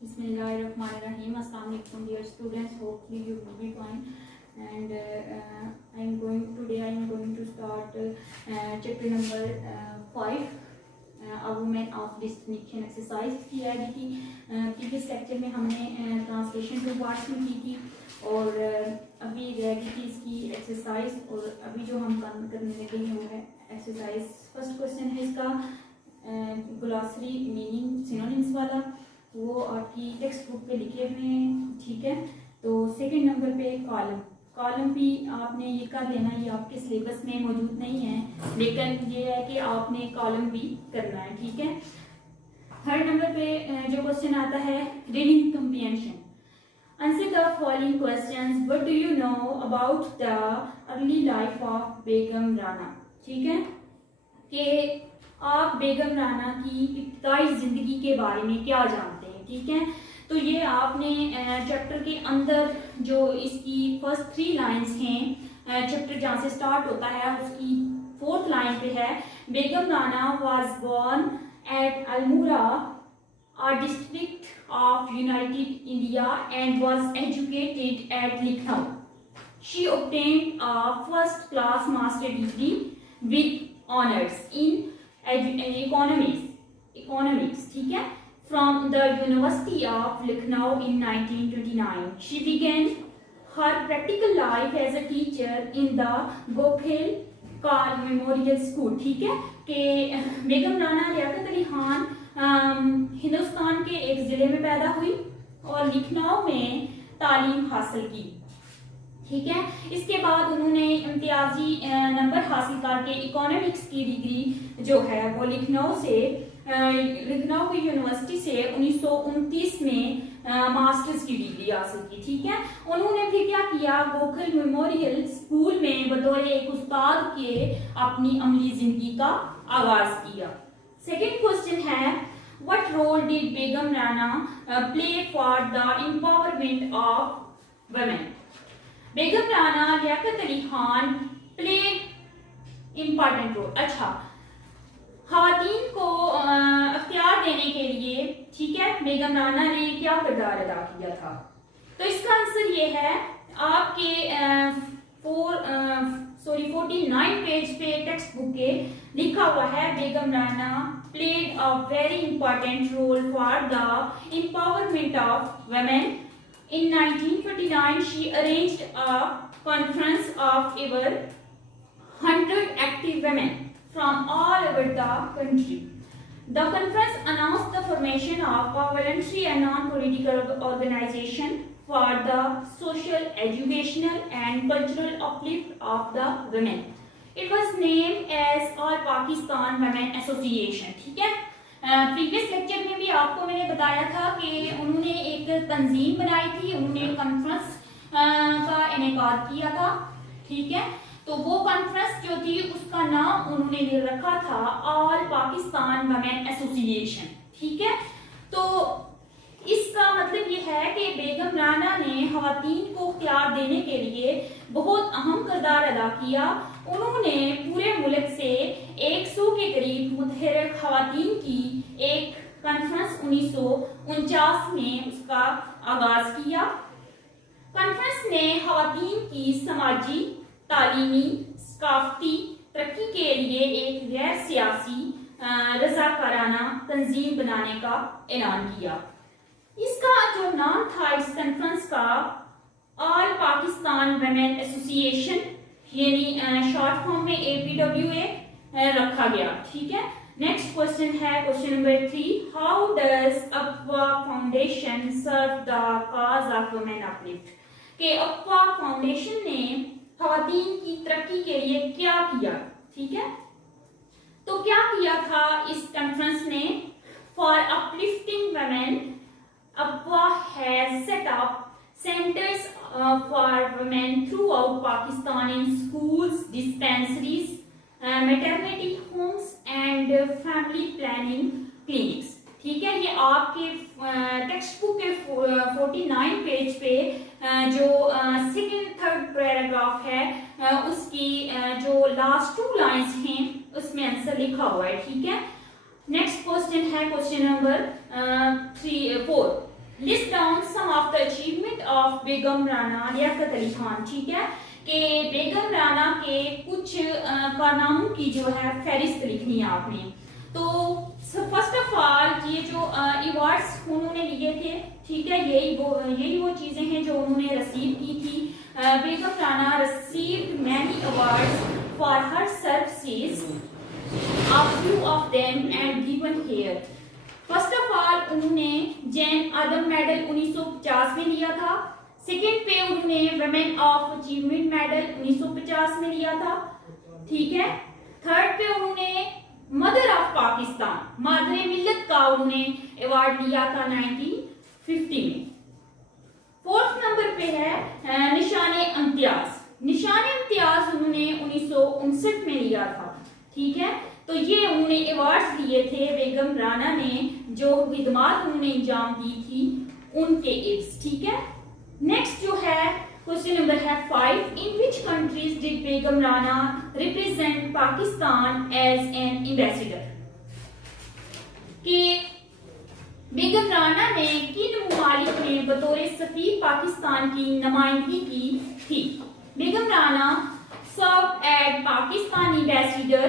Bismillahirrahmanirrahim. Assalamu alaikum dear students. Hopefully you will be fine. And I am going to start chapter number 5. A woman of distinction exercise की है कि previous lecture में हमने translation two parts में की थी और अभी रह गई थी इसकी एक्सरसाइज और अभी जो हम काम करने लगे हैं वो है एक्सरसाइज। फर्स्ट क्वेश्चन है इसका ग्लॉसरी मीनिंग सिनोनिम्स वाला, वो आपकी टेक्स्ट बुक पे लिखे हुए हैं, ठीक है। तो सेकंड नंबर पे कॉलम भी आपने ये कर लेना, ये आपके सिलेबस में मौजूद नहीं है लेकिन ये है कि आपने कॉलम भी करना है, ठीक है। थर्ड नंबर पे जो क्वेश्चन आता है reading comprehension. Answer the following questions. What do you know about the early life of Begum Rana, ठीक है, कि आप बेगम राना की इब्तदाई जिंदगी के बारे में क्या जानते हैं, ठीक है। तो ये आपने चैप्टर के अंदर जो इसकी फर्स्ट 3 लाइंस हैं, चैप्टर जहाँ से स्टार्ट होता है उसकी 4th लाइन पे है, Begum Rana was born at Almora, a district of United India, and was educated at Lucknow. She obtained a first-class master degree with honors in economics, ठीक है, from the University of Lucknow in 1929. She began her practical life as a teacher in the Gokhale Kal Memorial School, ठीक है, कि बेगम राना लियाकत अली खान हिंदुस्तान के एक जिले में पैदा हुई और लखनऊ में तालीम हासिल की, ठीक है। इसके बाद उन्होंने इम्तियाजी नंबर हासिल करके इकोनॉमिक्स की डिग्री जो है वो लखनऊ की यूनिवर्सिटी से 1929 में मास्टर्स की डिग्री हासिल की, ठीक है। उन्होंने फिर क्या किया, गोखल मेमोरियल स्कूल में बतौर एक उस्ताद के अपनी अमली जिंदगी का आगाज किया। सेकेंड क्वेश्चन है what role did Begum Rana play for the empowerment of women. Begum Rana Liaquat Ali Khan play important role, अच्छा, खवातीन को अख्तियार देने के लिए, ठीक है, बेगम राना ने क्या किरदार अदा किया था। तो इसका आंसर ये है आपके 49 पेज पे टेक्स्ट बुक के लिखा हुआ है, Begum Rana played a very important role for the empowerment of women. In 1949, she arranged a conference of over 100 active women from all over the country. The conference announced the formation of a voluntary and non-political organization for the social, educational and cultural uplift of the women. It was named as All Pakistan Women Association, ठीक है। Previous lecture में भी आपको मैंने बताया था कि उन्होंने एक तंजीम बनाई थी, उन्होंने कॉन्फ्रेंस का इनेकाद किया था, ठीक है। तो वो कॉन्फ्रेंस जो थी उसका नाम उन्होंने रखा था ऑल पाकिस्तान वुमेन एसोसिएशन, ठीक है। तो इसका मतलब ये है कि बेगम राना ने खवातीन को इख्तियार देने के लिए बहुत अहम किरदार अदा किया। उन्होंने पूरे मुल्क से 100 के करीब मुतहर्रिक खवातीन की एक कॉन्फ्रेंस 1949 में उसका आगाज किया। कॉन्फ्रेंस ने खवातीन की समाजी, तालीमी, सकाफती तरक्की के लिए एक गैर सियासी रज़ाकाराना तंजीम बनाने का ऐलान किया। इसका जो नाम था इस कॉन्फ्रेंस का ऑल पाकिस्तान वुमेन एसोसिएशन यानी शॉर्ट फॉर्म में APWA रखा गया, ठीक है। नेक्स्ट क्वेश्चन है question number 3, how does Aqua Foundation serve the cause of women uplift, कि अक्वा फाउंडेशन ने खवातीन की तरक्की के लिए क्या किया, ठीक है। तो क्या किया था इस कॉन्फ्रेंस ने, for uplifting women aqua has set up centers for women throughout Pakistan in schools, dispensaries, maternity homes and family planning clinics, ठीक है। ये आपके टेक्स्ट बुक के 49 पेज पे जो सेकंड थर्ड पैराग्राफ है उसकी जो लास्ट 2 लाइंस हैं उसमें आंसर लिखा हुआ है, ठीक है। नेक्स्ट क्वेश्चन है question number 4, list down some of the achievement of Begum Rana Liaquat Ali Khan. ठीक है, कि बेगम राना के कुछ कारनामों की जो है फहरिस्त लिखनी है आपने। तो फर्स्ट ऑफ ऑल ये जो अवार्ड्स उन्होंने लिए थे, ठीक है, यही वो चीजें हैं जो उन्होंने रिसीव की थी। Begum Rana received many awards for her services, a few of them and given here। First of all उन्होंने जैन आदम मेडल 1950 में लिया था। सेकंड पे उन्होंने वुमेन ऑफ अचीवमेंट मेडल 1950 में लिया था। ठीक है, थर्ड पे उन्होंने मदर ऑफ पाकिस्तान, मादरे मिल्लत का उन्होंने अवार्ड लिया था 1950 में। फोर्थ नंबर पे है निशाने इम्तियाज। निशाने इम्तियाज उन्होंने 1959 में लिया था। ठीक है, तो ये उन्होंने अवार्ड्स लिए थे बेगम राना ने, जो खिदमात उन्होंने अंजाम दी थी उनके इर्द। ठीक है, नेक्स्ट जो है क्वेश्चन नंबर है 5, in which countries did Begum Rana represent Pakistan as an ambassador. कि बेगम राना ने किन मुमालिक में बतौर सफीर पाकिस्तान की नुमाइंदगी की थी। Begum Rana served as Pakistan ambassador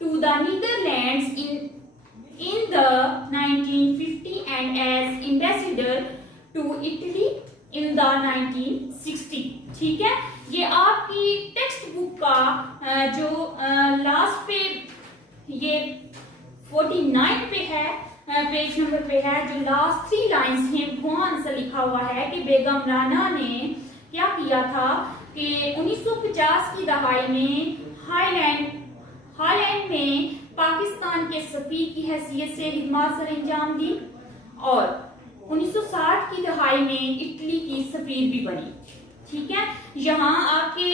to the Netherlands in the 1950 and as ambassador to Italy in the 1960। ठीक है, ये आपकी टेक्स्ट बुक का जो लास्ट पे ये 49 पे है, पेज नंबर पे है, जो लास्ट 3 लाइंस हैं वहां से लिखा हुआ है कि बेगम राना ने क्या किया था कि 1950 की दहाई में हाईलैंड में पाकिस्तान के सफीर की हैसियत से खिदमत सर अंजाम दी और 1960 की दहाई में इटली की सफीर भी बनी। ठीक है, यहाँ आपके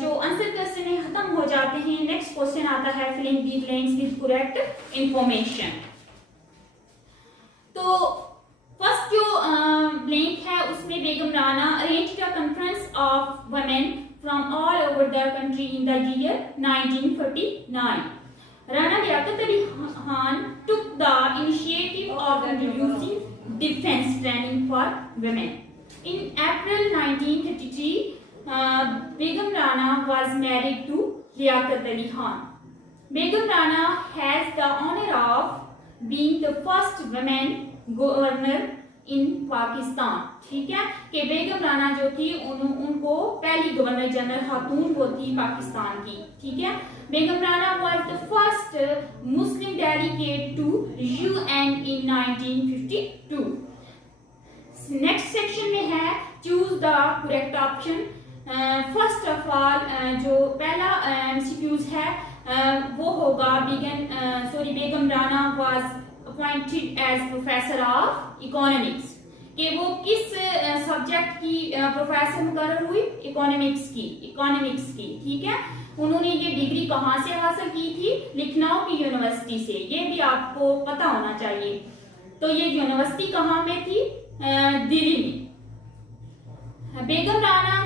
जो आंसर क्वेश्चन है खत्म हो जाते हैं। नेक्स्ट क्वेश्चन आता है filling the blanks with correct information. तो फर्स्ट जो ब्लैंक है उसमें Begum Rana arranged a conference of women from all over the country in the year 1949। Rana Liaquat Ali Khan took the initiative of introducing defense training for women. In April 1933, Begum Rana was married to Liaquat Ali Khan. Begum Rana has the honor of being the first woman governor in Pakistan। ठीक है, कि बेगम राना जो थी उनको पहली governor general खातून वो थी पाकिस्तान की। ठीक है, Begum Rana was the first Muslim delegate to UN in 1952। Next section में है choose the correct option. First of all जो पहला एमसीक्यूज है वो होगा Begum Rana was appointed as professor of economics. कि वो किस सब्जेक्ट की प्रोफेसर मुकर्रर हुई, इकोनॉमिक्स की। ठीक है, उन्होंने ये डिग्री कहाँ से हासिल की थी, लखनऊ की यूनिवर्सिटी से। ये भी आपको पता होना चाहिए। तो ये यूनिवर्सिटी कहाँ में थी, दिल्ली में। Begum Rana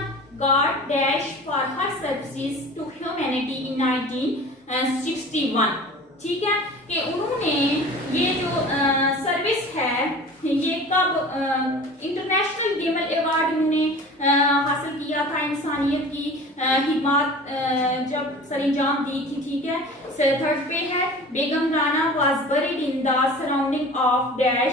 got dash for her services to humanity in 1961। ठीक है, कि उन्होंने ये जो सर्विस है ये कब इंटरनेशनल गेमल अवार्ड उन्होंने हासिल किया था इंसानियत की खिदमत जब सरंजाम दी थी। ठीक है, थर्ड पे है Begum Rana was buried in the surrounding of dash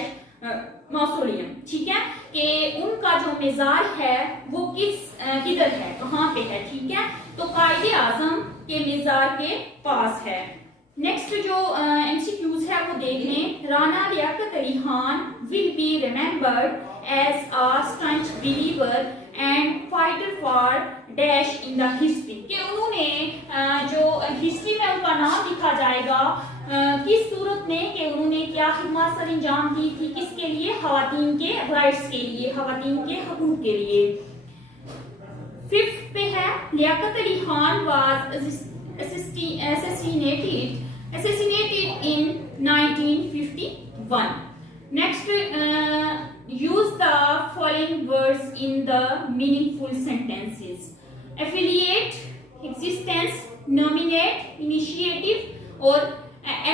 mausoleum. ठीक है, कि उनका जो मेजार है वो किधर है, कहाँ पे है। ठीक है, तो कायदे आजम के मेजार के पास है। नेक्स्ट जो एमसीक्यूज है वो देख लें। Rana Liaquat Ali Khan will be remembered as a stunt believer and fighter for dash in the history. कि उन्होंने जो हिस्ट्री में उनका नाम लिखा जाएगा किस सूरत में, कि उन्होंने क्या खिदमत सर अंजाम दी थी, किसके लिए, खवातीन के राइट्स के लिए, खवातीन के हकूक के लिए। फिफ्थ पे है Liaquat Ali Khan was assassinated in 1951। Next, use the following words in the meaningful sentences: affiliate, existence, nominate, initiative और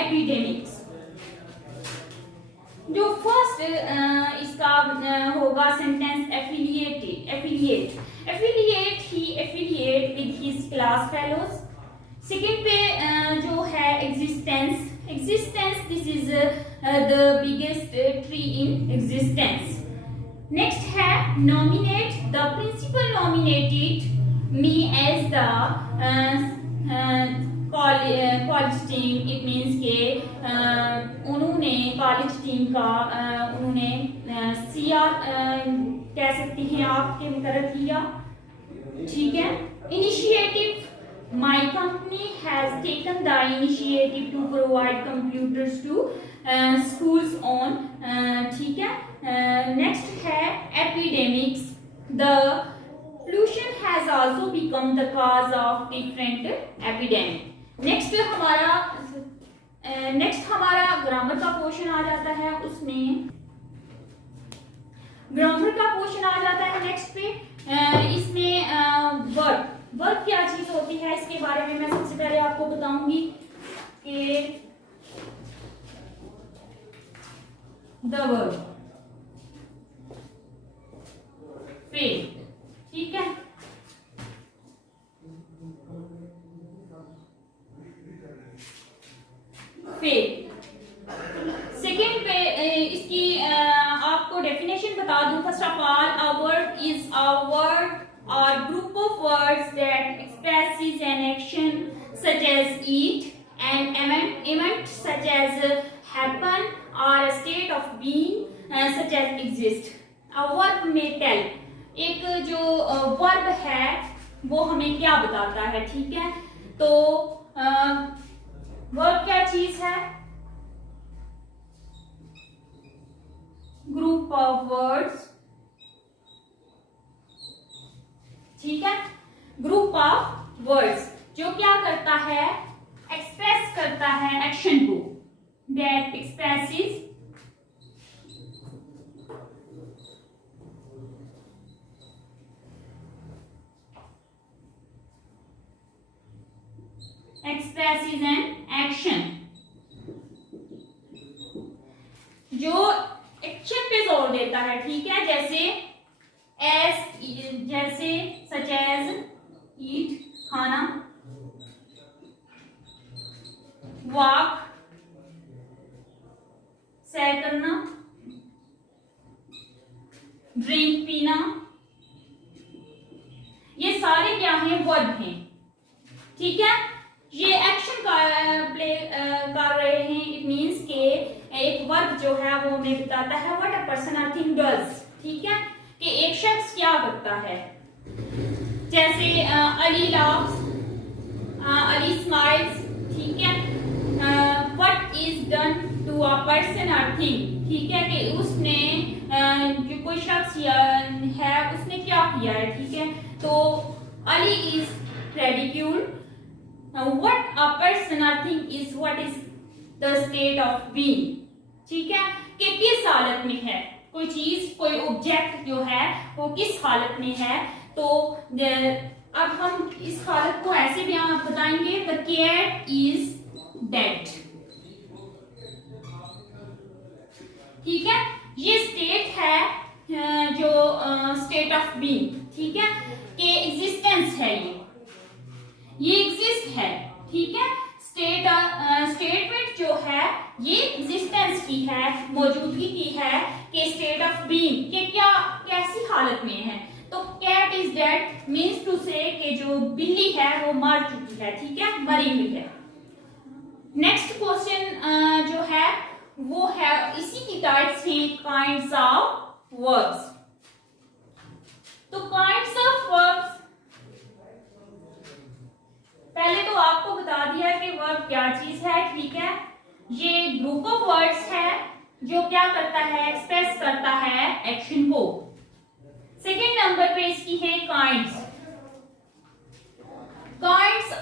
epidemics। जो फर्स्ट इसका होगा सेंटेंस एफिलिएटेड, एफिलिएट, ही affiliate with his class fellows. Second पे जो है existence, this is the biggest tree in existence. Next है nominate, the principal nominated me as the college team. It means के उन्होंने कॉलेज टीम का उन्होंने CR कह सकती हैं आप के मुकर्रर किया, ठीक है। Initiative, my company has taken the initiative to provide computers to schools on, ठीक है। नेक्स्ट है epidemics, the pollution has also become the cause of different epidemic। Next हमारा ग्रामर का पोर्शन आ जाता है, उसमें ग्रामर का पोर्शन आ जाता है नेक्स्ट पे। इसमें वर्ब क्या चीज होती है इसके बारे में मैं सबसे पहले आपको बताऊंगी कि द वर्ब फेल, ठीक है। फेल सेकेंड पे इसकी आपको डेफिनेशन बता दूं। First of all, a word is a word or group of words that expresses an action such as eat, an event such as happen, or a state of being such as exist। a verb may tell, एक जो verb है वो हमें क्या बताता है, ठीक है। तो वर्ब क्या चीज है? ग्रुप ऑफ वर्ड्स, ठीक है। ग्रुप ऑफ वर्ड्स जो क्या करता है, एक्सप्रेस करता है एक्शन को, दैट एक्सप्रेसेस एन एक्शन, जो एक्शन पे जोर देता है, ठीक है। जैसे सच एज ईट, खाना, वॉक, सैर करना, ड्रिंक, पीना, ये सारे क्या हैं? वर्ब हैं, ठीक है। ये एक्शन प्ले कर रहे हैं। इट मीन्स के एक वर्ब जो है वो हमें बताता है व्हाट अ पर्सन और थिंग डज, ठीक है, कि एक शख्स क्या करता है। जैसे अली लाफ्स, अली स्माइल्स, ठीक है। What is done to a person और थिंग, ठीक है, कि उसने जो कोई शख्स है उसने क्या किया है, ठीक है। तो Ali is ridiculed, what a person और thing is what is the state of being, ठीक है, कि किस हालत में है कोई चीज, कोई ऑब्जेक्ट जो है वो किस हालत में है। तो अब हम इस हालत को ऐसे भी बताएंगे, द कैट इज डेड, ठीक है। ये स्टेट है जो स्टेट ऑफ बीइंग, ठीक है, कि एग्जिस्टेंस है, ये एग्जिस्ट है, ठीक है। स्टेटमेंट जो है ये एग्जिस्टेंस की है, मौजूदगी की है, कि स्टेट ऑफ बीइंग के क्या कैसी हालत में है। तो cat is dead means to say कि जो बिल्ली है वो मर चुकी है, ठीक है, मरी हुई है। नेक्स्ट क्वेश्चन जो है वो है इसी की टाइप्स हैं काइंड्स ऑफ वर्ब्स। तो काइंड्स ऑफ वर्ब्स पहले तो आपको बता दिया कि वर्ब क्या चीज है, ठीक है। ये ग्रुप ऑफ वर्ड्स है जो क्या करता है, एक्सप्रेस करता है एक्शन को। सेकेंड नंबर पे इसकी है kinds, kinds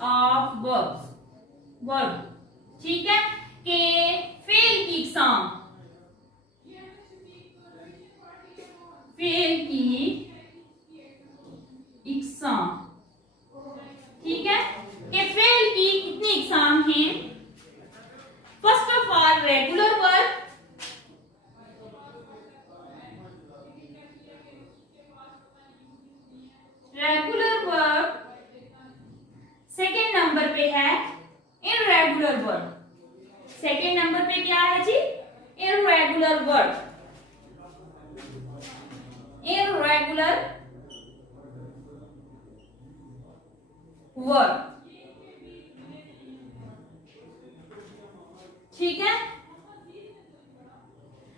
of verbs, verb, ठीक है, कि फेल की इकसाम, फेल की इकसाम, पे है इररेगुलर वर्ब। सेकंड नंबर पे क्या है जी? Irregular verb. इररेगुलर वर्ब, ठीक है।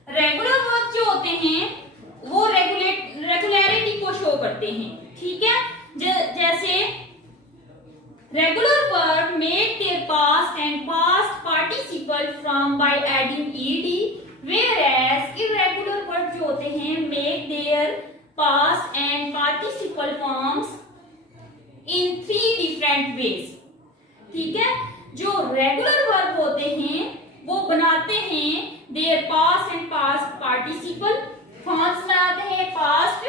रेगुलर वर्ब जो होते हैं वो रेगुलरिटी को शो करते हैं, ठीक है। जैसे regular verb make their past and past participle from by adding ed, whereas irregular verb जो होते हैं make their past and participle forms in 3 different ways, ठीक है। जो रेगुलर वर्ब होते हैं वो बनाते हैं there past and past participle forms बनाते हैं, past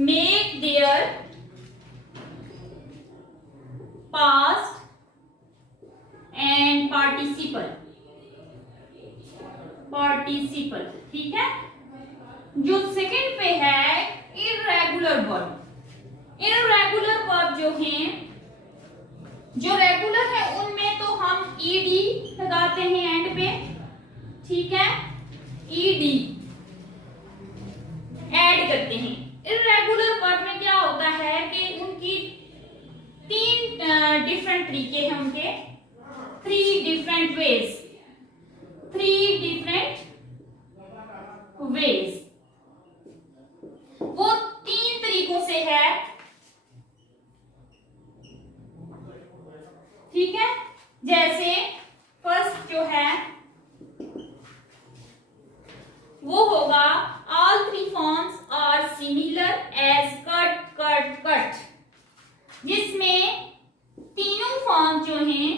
make their past and participle, ठीक है। जो सेकंड पे है इररेगुलर वर्ब। इररेगुलर वर्ब जो हैं, जो रेगुलर है उनमें तो हम ed लगाते हैं एंड पे, ठीक है, ed ऐड करते हैं। इररेगुलर वर्ब में क्या होता है कि उनकी 3 डिफरेंट तरीके हैं, उनके 3 डिफरेंट वेज, 3 डिफरेंट वेज, वो 3 तरीकों से है, ठीक है। जैसे फर्स्ट जो है वो होगा all 3 forms are similar as cut cut cut, जिसमें तीनों फॉर्म जो हैं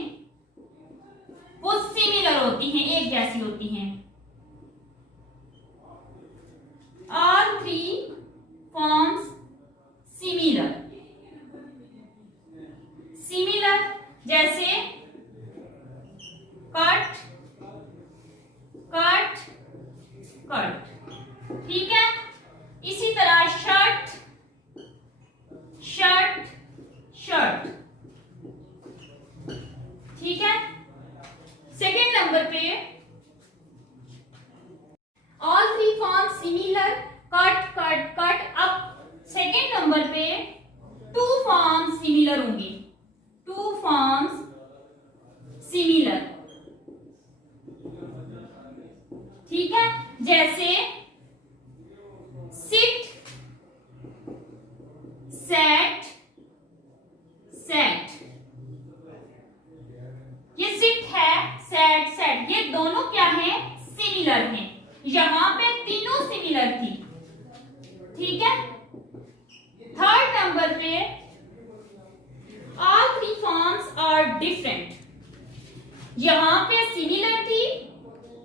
वो सिमिलर होती हैं, एक जैसी होती हैं। all 3 forms similar, जैसे कट कट कट, ठीक है। इसी तरह शर्ट शर्ट शर्ट, ठीक है। सेकंड नंबर पे all 3 forms similar, cut cut cut. अब सेकंड नंबर पे 2 फॉर्म्स सिमिलर होंगी, 2 फॉर्म्स सिमिलर, ठीक है। जैसे सिट सेट सेट, ये सिट है, सेट सेट, ये दोनों क्या है? सिमिलर हैं। यहां पे तीनों सिमिलर थी, ठीक है। थर्ड नंबर पे all 3 forms are different, यहां पे सिमिलर थी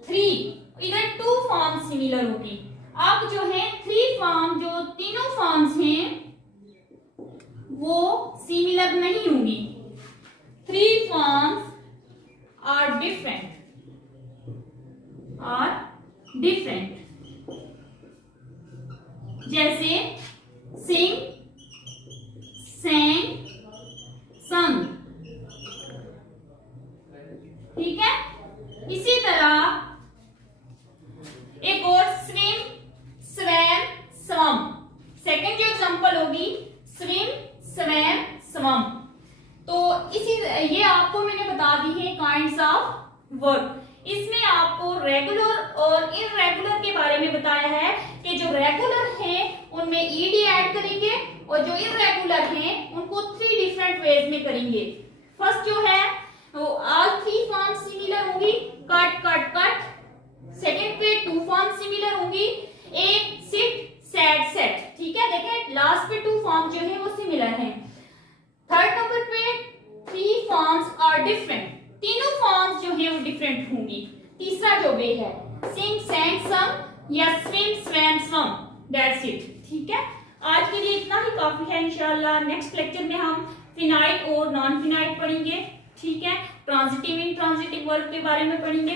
3, इधर 2 फॉर्म सिमिलर होगी। अब जो है 3 फॉर्म, जो तीनों फॉर्म्स हैं वो सिमिलर नहीं होंगी, 3 फॉर्म्स आर डिफरेंट, जैसे सिंग sang sung, ठीक है। इसी तरह एक और स्विम स्वैम स्वम, सेकंड जो एग्जांपल होगी स्विम स्वैम स्वम। तो ये आपको मैंने बता दी है काइंड्स ऑफ वर्ब। इसमें आपको रेगुलर और इररेगुलर के बारे में बताया है कि जो रेगुलर हैं उनमें ed ऐड करेंगे और जो इररेगुलर हैं उनको 3 डिफरेंट वेज में करेंगे। फर्स्ट जो है वो ऑल 3 फॉर्म सिमिलर होगी, कट कट कट। सेकंड पे 2 फॉर्म सिमिलर होगी, एक सिट सेट सेट, ठीक है। देखें लास्ट पे 2 फॉर्म जो है वो सिमिलर हैं। थर्ड नंबर पे 3 फॉर्म्स आर डिफरेंट, तीनों फॉर्म्स जो है वो डिफरेंट होंगी। तीसरा जो वे है सिंग सैंग सम या स्विम स्वैम स्वम, दैट्स इट, ठीक है। आज के लिए इतना ही काफी है। इंशाल्लाह नेक्स्ट लेक्चर में हम फिनाइट और नॉन फिनाइट पढ़ेंगे, ठीक है। ट्रांजिटिव इंट्रांजिटिव वर्ब के बारे में पढ़ेंगे।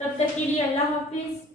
तब तक के लिए अल्लाह हाफिज।